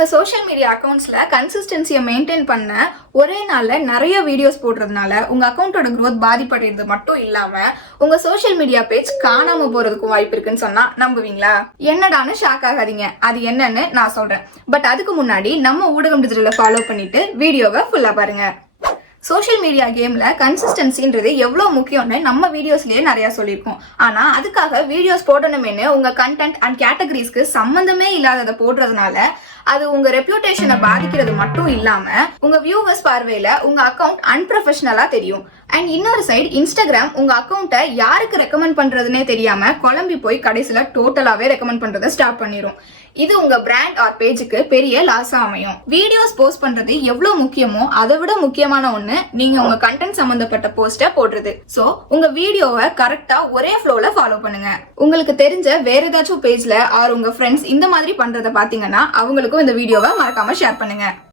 உங்க social media அக்கவுண்ட்ஸ்ல கன்சிஸ்டன்சியை maintain பண்ண ஒரே நாள்ல நிறைய வீடியோஸ் போடுறதுனால உங்க அக்கௌண்டோட growth பாதிப்படைறது மட்டும் இல்லாம உங்க சோஷியல் மீடியா பேஜ் காணாம போறதுக்கும் வாய்ப்பு இருக்குன்னு சொன்னா நம்புவீங்களா? என்னடான்னு ஷாக் ஆகாதீங்க, அது என்னன்னு நான் சொல்றேன். பட் அதுக்கு முன்னாடி நம்ம ஊடகம் டிஜிட்டலை ஃபாலோ பண்ணிட்டு வீடியோவை ஃபுல்லா பாருங்க. சோஷியல் மீடியா கேம்ல கன்சிஸ்டன்சின்றது எவ்வளவு முக்கியம்னு நம்ம வீடியோஸ்லயே நிறைய சொல்லியிருக்கோம். ஆனா அதுக்காக வீடியோஸ் போடணுமேனு உங்க கண்டென்ட் அண்ட் கேட்டகரிஸ்க்கு சம்பந்தமே இல்லாததை போடுறதுனால அது உங்க ரெப்யூட்டேஷனை பாதிக்கிறது மட்டும் இல்லாம உங்க வியூவர்ஸ் பார்வையில உங்க அக்கௌண்ட் அன்ப்ரொஃபஷனலா தெரியும். அண்ட் இன்னொரு சைடு இன்ஸ்டாகிராம் உங்க அக்கௌண்ட்டை யாருக்கு ரெக்கமெண்ட் பண்றதுன்னே தெரியாம குழம்பி போய் கடைசியில டோட்டலாவே ரெக்கமெண்ட் பண்றதை ஸ்டாப் பண்ணிரும். இது உங்க பிராண்ட் ஆர் பேஜுக்கு பெரிய லாஸா அமையும். வீடியோஸ் போஸ்ட் பண்றது எவ்வளவு முக்கியமோ அதை விட முக்கியமான ஒண்ணு நீங்க உங்க கண்டென்ட் சம்பந்தப்பட்ட போஸ்ட போடுறது. சோ உங்க வீடியோவை கரெக்டா ஒரே ஃப்ளோல ஃபாலோ பண்ணுங்க. உங்களுக்கு தெரிஞ்ச வேற ஏதாச்சும் பேஜ்ல ஆர் உங்க ஃப்ரெண்ட்ஸ் இந்த மாதிரி பண்றதை பாத்தீங்கன்னா அவங்களுக்கும் இந்த வீடியோவை மறக்காம ஷேர் பண்ணுங்க.